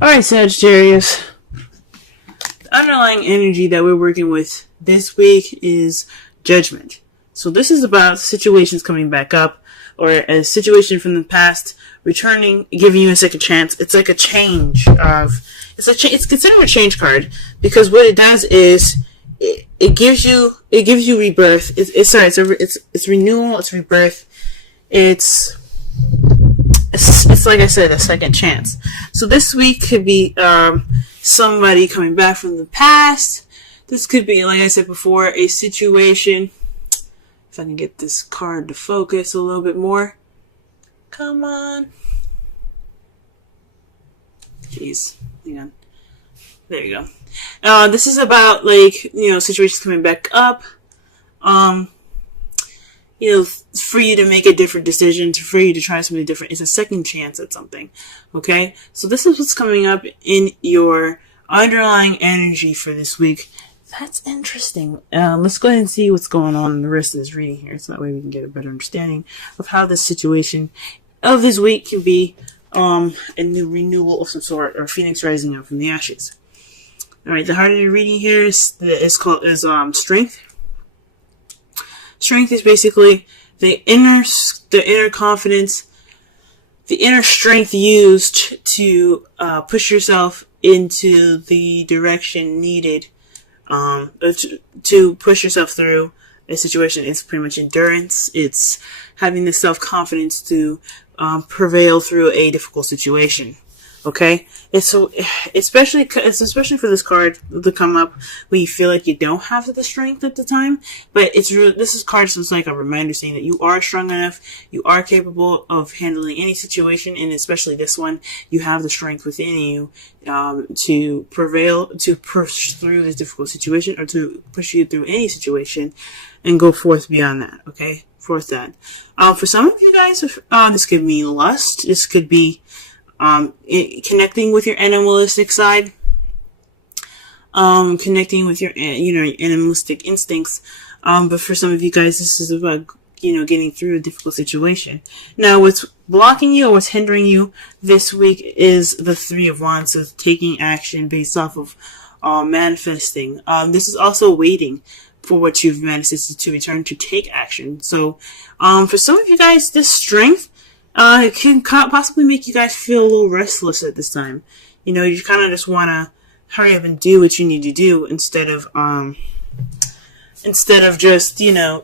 Alright, Sagittarius. The underlying energy that we're working with this week is judgment. So this is about situations coming back up, or a situation from the past returning, giving you a second chance. It's like a change of, it's considered a change card, because what it does is it gives you rebirth. It's renewal, it's rebirth. It's like I said, a second chance. So this week could be somebody coming back from the past. This could be, like I said before, a situation. If I can get this card to focus a little bit more. Come on. Jeez. Hang on. There you go. This is about, situations coming back up. For you to make a different decision, for you to try something different. It's a second chance at something. Okay? So this is what's coming up in your underlying energy for this week. That's interesting. Let's go ahead and see what's going on in the rest of this reading here, so that way we can get a better understanding of how this situation of this week can be a new renewal of some sort, or phoenix rising up from the ashes. Alright, the heart of the reading here is strength. Strength is basically the inner confidence, the inner strength used to push yourself into the direction needed, to push yourself through a situation. It's pretty much endurance. It's having the self-confidence to prevail through a difficult situation. Okay? It's especially for this card to come up when you feel like you don't have the strength at the time. But this card is like a reminder saying that you are strong enough, you are capable of handling any situation, and especially this one, you have the strength within you to prevail, to push through this difficult situation, or to push you through any situation and go forth beyond that. Okay? Forth that. For some of you guys, this could mean lust. This could be connecting with your animalistic side, connecting with your animalistic instincts. But for some of you guys, this is about, getting through a difficult situation. Now, what's blocking you or what's hindering you this week is the Three of Wands, so taking action based off of manifesting. This is also waiting for what you've manifested to return, to take action. So, for some of you guys, this strength it can possibly make you guys feel a little restless at this time. You kind of just want to hurry up and do what you need to do instead of just,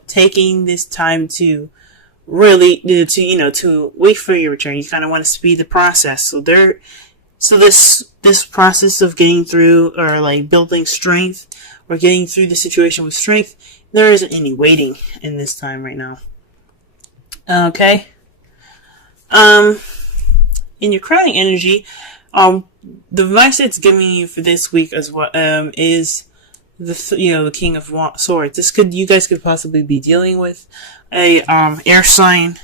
taking this time to really, to wait for your return. You kind of want to speed the process. So this process of getting through, or like building strength, or getting through the situation with strength, there isn't any waiting in this time right now. Okay? In your crowning energy, the advice it's giving you for this week as well, is the King of Swords. You guys could possibly be dealing with a, air sign,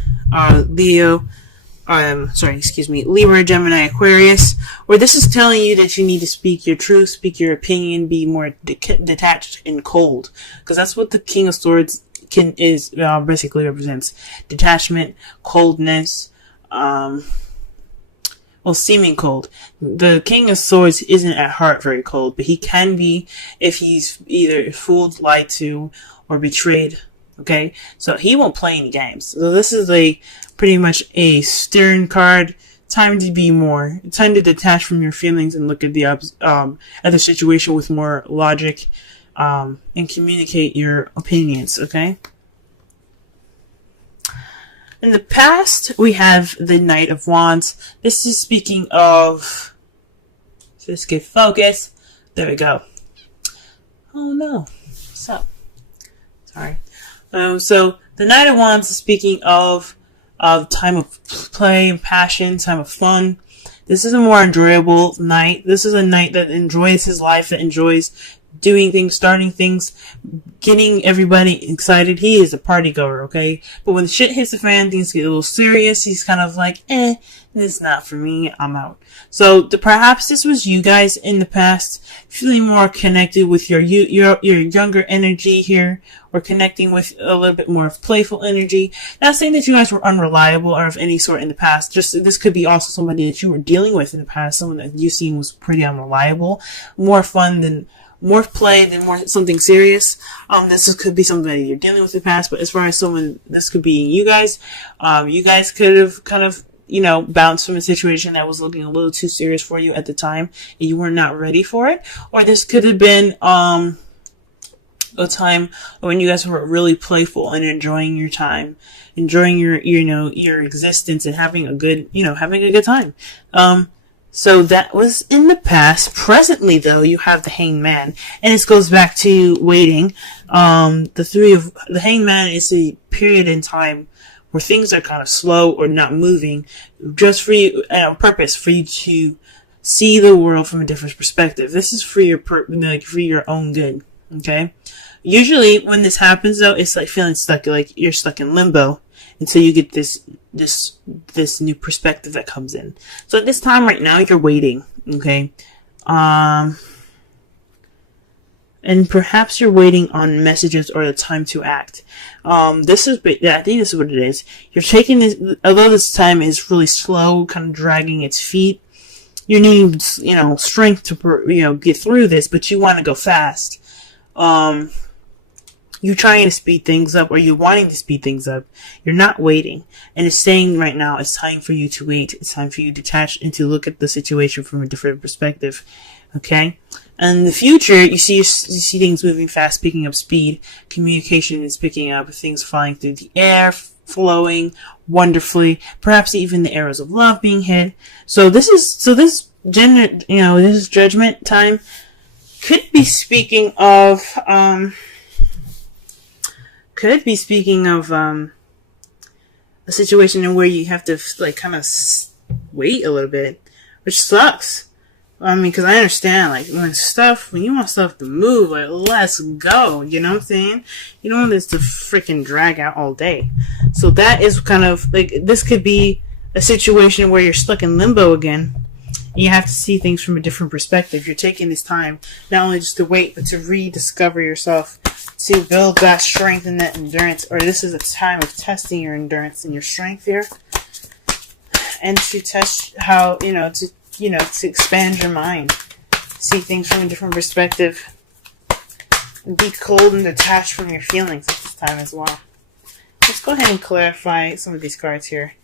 Libra, Gemini, Aquarius, where this is telling you that you need to speak your truth, speak your opinion, be more detached and cold. Because that's what the King of Swords basically represents. Detachment, coldness, seeming cold. The King of Swords isn't at heart very cold, but he can be if he's either fooled, lied to, or betrayed. Okay? So he won't play any games. So this is pretty much a stern card. Time to detach from your feelings and look at the situation with more logic, and communicate your opinions. Okay? In the past, we have the Knight of Wands. This is speaking of... Just get focus. There we go. Oh no. What's up? Sorry. So, the Knight of Wands is speaking of time of play, passion, time of fun. This is a more enjoyable knight. This is a knight that enjoys his life, that enjoys doing things, starting things, getting everybody excited. He is a party goer, okay? But when the shit hits the fan, things get a little serious. He's kind of like, this is not for me. I'm out. So perhaps this was you guys in the past feeling more connected with your younger energy here, or connecting with a little bit more of playful energy. Not saying that you guys were unreliable or of any sort in the past. Just this could be also somebody that you were dealing with in the past, someone that you seen was pretty unreliable, more play than more something serious. This could be something that you're dealing with in the past, but as far as someone, this could be you guys. You guys could have kind of, bounced from a situation that was looking a little too serious for you at the time, and you were not ready for it. Or this could have been, a time when you guys were really playful and enjoying your time, enjoying your existence and having a good time. So that was in the past. Presently, though, you have the Hanged Man, and this goes back to waiting. The Hanged Man is a period in time where things are kind of slow or not moving, just for you, on purpose, for you to see the world from a different perspective. This is for for your own good. Okay. Usually, when this happens, though, it's like feeling stuck, like you're stuck in limbo until you get this new perspective that comes in. So at this time right now, you're waiting, okay? And perhaps you're waiting on messages or the time to act. I think this is what it is. You're taking this, although this time is really slow, kind of dragging its feet. You need, strength to, get through this, but you want to go fast. You're trying to speed things up, or you're wanting to speed things up. You're not waiting. And it's saying right now, it's time for you to wait. It's time for you to detach and to look at the situation from a different perspective. Okay? And in the future, you see things moving fast, picking up speed. Communication is picking up, things flying through the air, flowing wonderfully. Perhaps even the arrows of love being hit. So this judgment time could be speaking of, a situation in where you have to kind of wait a little bit, which sucks. I mean, because I understand, when you want stuff to move, let's go. You know what I'm saying? You don't want this to freaking drag out all day. So that is kind of this could be a situation where you're stuck in limbo again. And you have to see things from a different perspective. You're taking this time not only just to wait, but to rediscover yourself, to build that strength and that endurance. Or this is a time of testing your endurance and your strength here, and to test how to expand your mind, see things from a different perspective, and be cold and detached from your feelings at this time as well. Let's go ahead and clarify some of these cards here.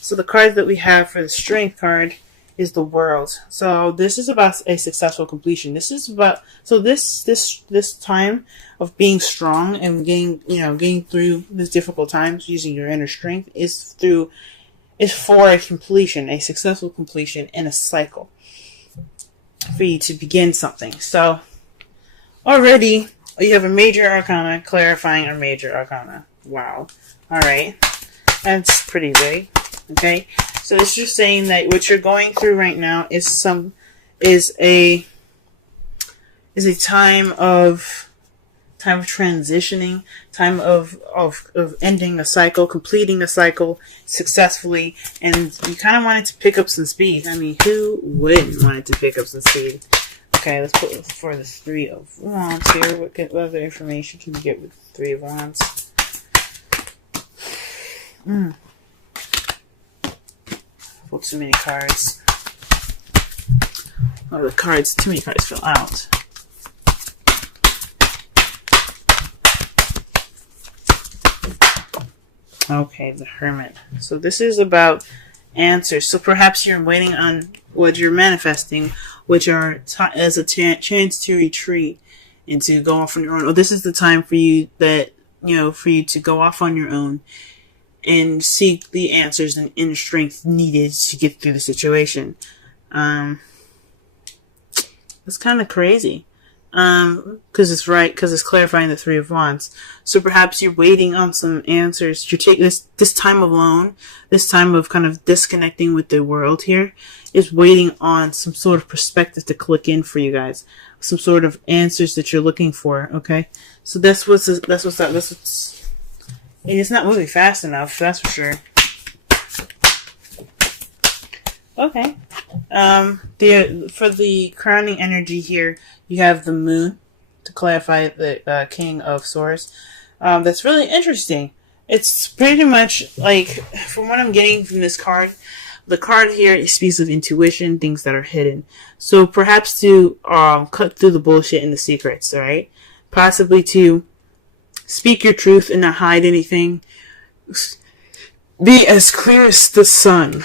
So the cards that we have for the Strength card is the World. So this is about a successful completion. This is about this time of being strong and getting through these difficult times using your inner strength is for a completion, a successful completion in a cycle for you to begin something. So already you have a major arcana clarifying a major arcana. Wow. All right. That's pretty big. Okay. So it's just saying that what you're going through right now is a time of transitioning, time of ending a cycle, completing a cycle successfully, and you kind of wanted to pick up some speed. I mean, who wouldn't want to pick up some speed? Okay, let's put for the Three of Wands here. What other information can we get with the Three of Wands? Pull too many cards. Oh, too many cards fell out. Okay, the Hermit. So this is about answers. So perhaps you're waiting on what you're manifesting, which are as a chance to retreat and to go off on your own. Or this is the time for you to go off on your own and seek the answers and inner strength needed to get through the situation. It's kind of crazy. Because it's right, because it's clarifying the Three of Wands. So perhaps you're waiting on some answers. You're taking this time alone, this time of kind of disconnecting with the world here, is waiting on some sort of perspective to click in for you guys. Some sort of answers that you're looking for, okay? So that's what's, and it's not moving fast enough, that's for sure. Okay. For the crowning energy here, you have the moon to clarify the King of Swords. That's really interesting. It's pretty much like, from what I'm getting from this card, the card here speaks of intuition, things that are hidden. So perhaps to cut through the bullshit and the secrets, alright? Possibly to speak your truth and not hide anything. Be as clear as the sun.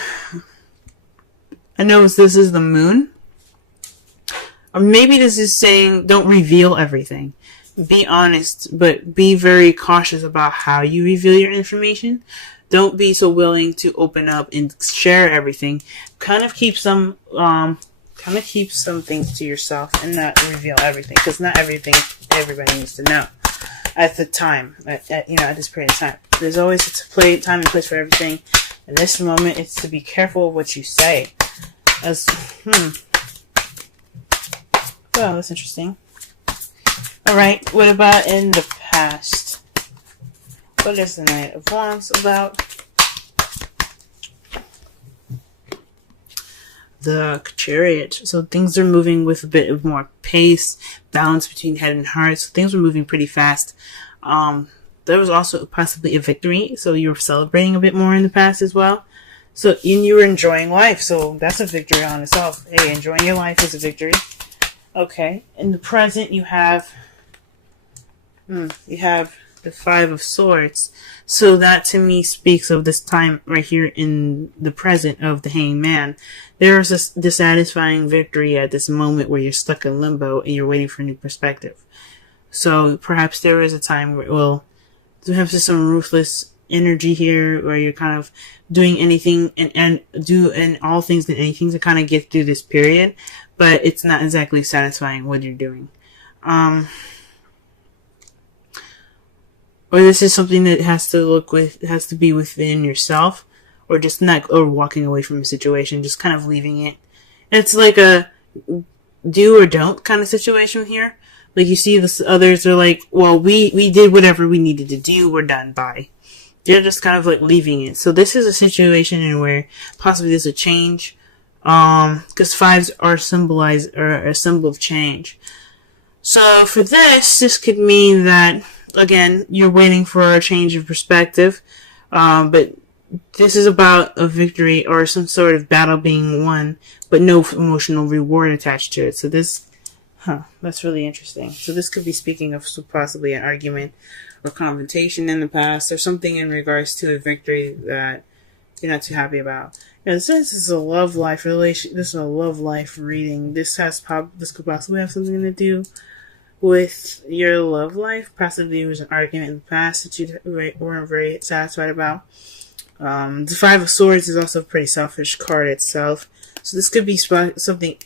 I know this is the moon. Or maybe this is saying don't reveal everything. Be honest, but be very cautious about how you reveal your information. Don't be so willing to open up and share everything. Kind of keep some things to yourself and not reveal everything, because not everything everybody needs to know at the time. At this period of time, there's always a time and place for everything. In this moment, it's to be careful of what you say. Well, that's interesting. Alright, what about in the past? What is the Knight of Wands about? The Chariot. So things are moving with a bit of more pace, balance between head and heart. So things were moving pretty fast. There was also possibly a victory, so you were celebrating a bit more in the past as well. So you were enjoying life, so that's a victory on itself. Hey, enjoying your life is a victory. Okay, in the present you have the Five of Swords. So that to me speaks of this time right here in the present of the Hanged Man. There is a dissatisfying victory at this moment where you're stuck in limbo and you're waiting for a new perspective. So perhaps there is a time where, well, have some ruthless energy here where you're kind of doing anything and all things and anything to kind of get through this period, but it's not exactly satisfying what you're doing. Or this is something that has to be within yourself, or just not, or walking away from a situation, just kind of leaving it. It's like a do or don't kind of situation here. Like you see the others are like, well, we did whatever we needed to do, we're done, bye. They're just kind of like leaving it. So this is a situation in where possibly there's a change, because fives are a symbol of change. So for this could mean that, again, you're waiting for a change of perspective, but this is about a victory or some sort of battle being won, but no emotional reward attached to it. So this, that's really interesting. So this could be speaking of possibly an argument or confrontation in the past, or something in regards to a victory that you're not too happy about. And since this is a love life relation, this is a love life reading. This could possibly have something to do with your love life. Possibly there was an argument in the past that you weren't very satisfied about. The Five of Swords is also a pretty selfish card itself. So this could be something,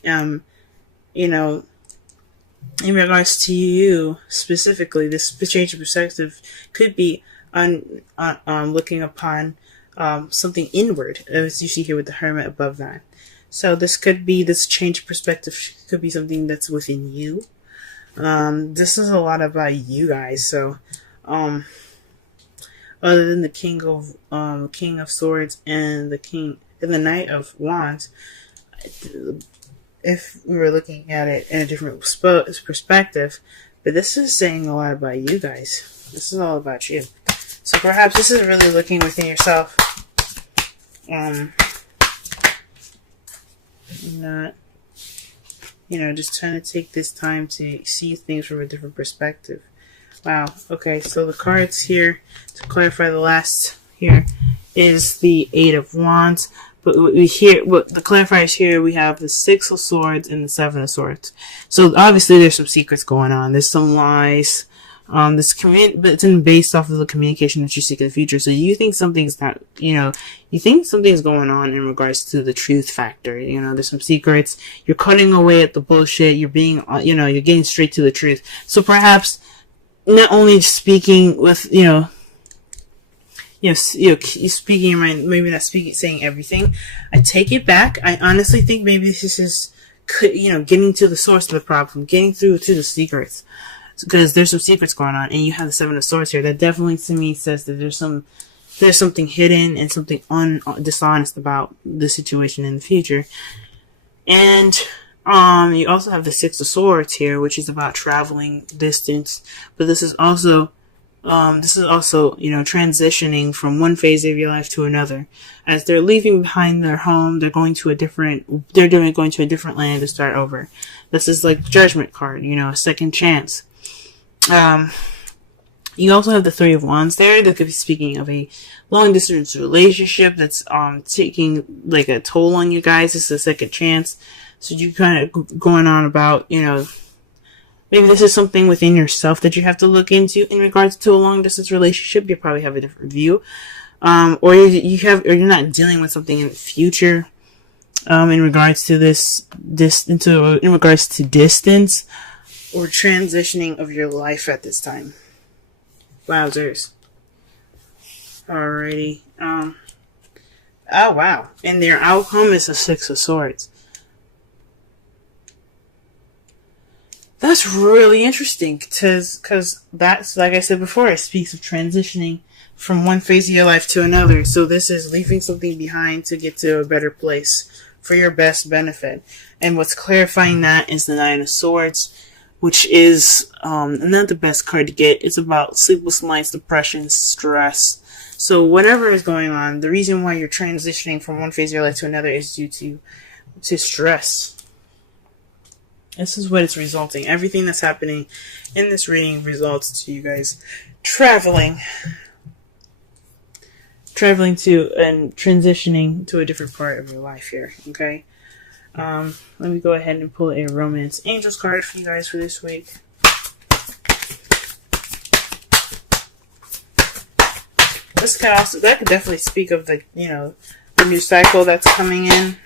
in regards to you specifically. This change of perspective could be looking upon something inward, as you see here with the Hermit above that. So this change of perspective could be something that's within you. This is a lot about you guys. So, other than the King of Swords and the Knight of Wands, if we were looking at it in a different perspective, but this is saying a lot about you guys. This is all about you. So perhaps this is really looking within yourself. Not, just trying to take this time to see things from a different perspective. Wow. Okay, so the cards here, to clarify the last here, is the Eight of Wands. But the clarifiers here, we have the Six of Swords and the Seven of Swords. So obviously there's some secrets going on. There's some lies. But it's based off of the communication that you seek in the future. So you think something's not, you think something's going on in regards to the truth factor. There's some secrets. You're cutting away at the bullshit. You're being, you're getting straight to the truth. So perhaps not only speaking with, you speaking your mind, maybe not saying everything. I take it back. I honestly think maybe this is, getting to the source of the problem, getting through to the secrets. Because there's some secrets going on, and you have the Seven of Swords here. That definitely to me says that there's something hidden and something dishonest about the situation in the future. And you also have the Six of Swords here, which is about traveling distance. But this is also transitioning from one phase of your life to another. As they're leaving behind their home, they're going to a different land to start over. This is like the Judgment card, a second chance. You also have the Three of Wands there. That could be speaking of a long distance relationship that's taking like a toll on you guys. It's a second chance. So you kind of going on about, maybe this is something within yourself that you have to look into in regards to a long distance relationship. You probably have a different view. Or you're not dealing with something in the future, in regards to in regards to distance or transitioning of your life at this time. Wowzers. Alrighty. Oh wow. And their outcome is a Six of Swords. That's really interesting, because that's, like I said before, it speaks of transitioning from one phase of your life to another. So this is leaving something behind to get to a better place for your best benefit. And what's clarifying that is the Nine of Swords, which is not the best card to get. It's about sleepless nights, depression, stress. So whatever is going on, the reason why you're transitioning from one phase of your life to another is due to stress. This is what it's resulting. Everything that's happening in this reading results to you guys traveling to and transitioning to a different part of your life here. Okay. Let me go ahead and pull a Romance Angels card for you guys for this week. That could definitely speak of the new cycle that's coming in.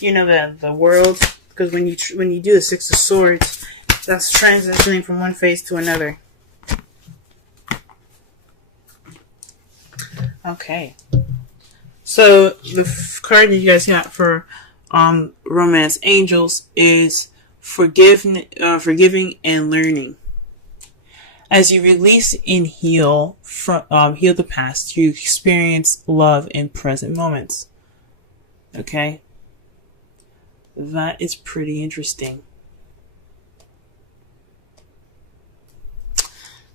The world, because when you do the Six of Swords, that's transitioning from one phase to another. Okay. So the card that you guys got for Romance Angels is forgiving and learning. As you release and heal the past, you experience love in present moments. Okay, that is pretty interesting.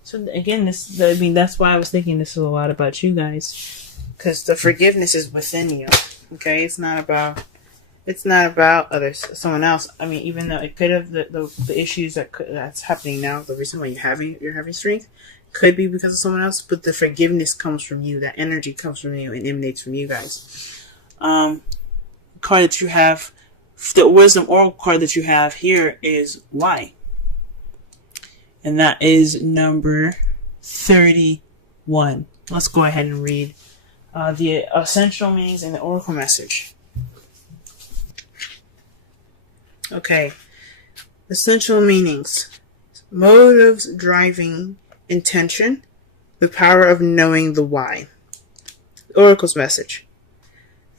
So again, that's why I was thinking this is a lot about you guys, because the forgiveness is within you. Okay, it's not about someone else. I mean, even though it could have the issues that's happening now, the reason why you're having strength could be because of someone else, but the forgiveness comes from you. That energy comes from you and emanates from you guys. Card that you have, the Wisdom Oracle card that you have here is why. And that is number 31. Let's go ahead and read the essential meanings and the oracle message. Okay. Essential meanings. Motives driving intention. The power of knowing the why. Oracle's message.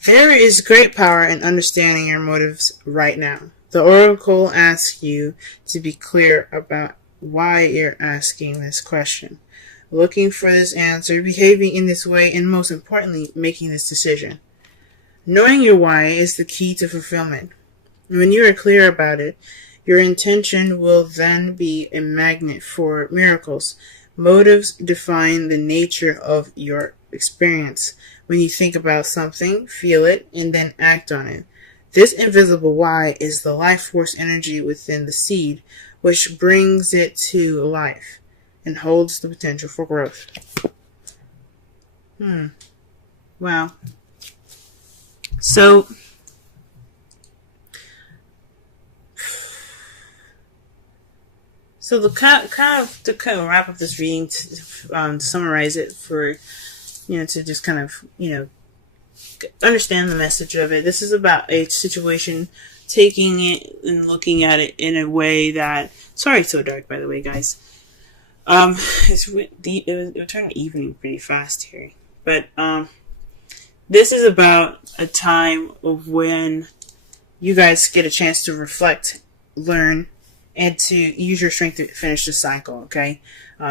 There is great power in understanding your motives right now. The oracle asks you to be clear about why you're asking this question, looking for this answer, behaving in this way, and most importantly, making this decision. Knowing your why is the key to fulfillment. When you are clear about it, your intention will then be a magnet for miracles. Motives define the nature of your experience. When you think about something, feel it, and then act on it. This invisible why is the life force energy within the seed, which brings it to life and holds the potential for growth. Wow. So, So the kind of wrap up this reading, to summarize it for, to just kind of, understand the message of it. This is about a situation, taking it and looking at it in a way that, sorry it's so dark, by the way, guys. It turned evening pretty fast here. But, this is about a time of when you guys get a chance to reflect, learn, and to use your strength to finish the cycle, okay?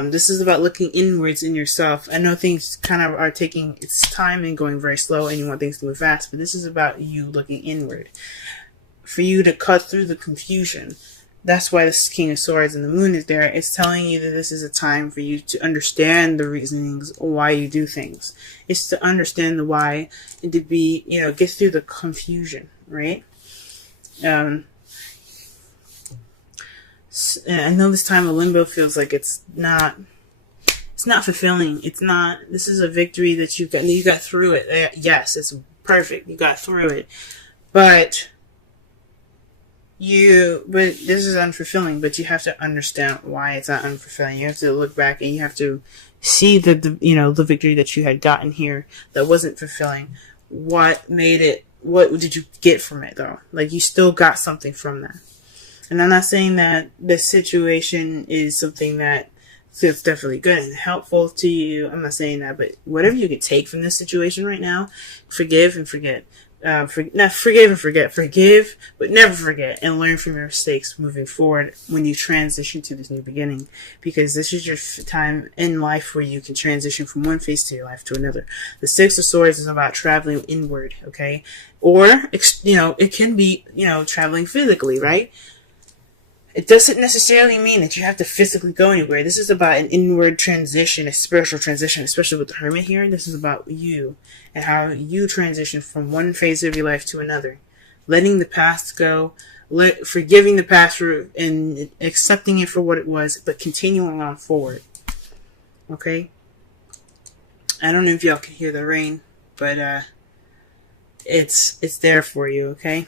This is about looking inwards in yourself. I know things kind of are taking its time and going very slow, and you want things to move fast, but this is about you looking inward. For you to cut through the confusion. That's why this King of Swords and the Moon is there. It's telling you that this is a time for you to understand the reasonings why you do things. It's to understand the why and to be, get through the confusion, right? I know this time of limbo feels like it's not fulfilling. This is a victory that you got through it. Yes, it's perfect. You got through it. But this is unfulfilling, but you have to understand why it's not unfulfilling. You have to look back and you have to see the victory that you had gotten here that wasn't fulfilling. What made it, what did you get from it though? Like, you still got something from that. And I'm not saying that this situation is something that feels definitely good and helpful to you. I'm not saying that, but whatever you can take from this situation right now, forgive and forget. Forgive and forget. Forgive, but never forget, and learn from your mistakes moving forward when you transition to this new beginning. Because this is your time in life where you can transition from one phase to your life to another. The Six of Swords is about traveling inward, okay? Or, it can be, traveling physically, right? It doesn't necessarily mean that you have to physically go anywhere. This is about an inward transition, a spiritual transition, especially with the Hermit here. This is about you and how you transition from one phase of your life to another. Letting the past go, forgiving the past and accepting it for what it was, but continuing on forward. Okay? I don't know if y'all can hear the rain, but it's there for you, okay?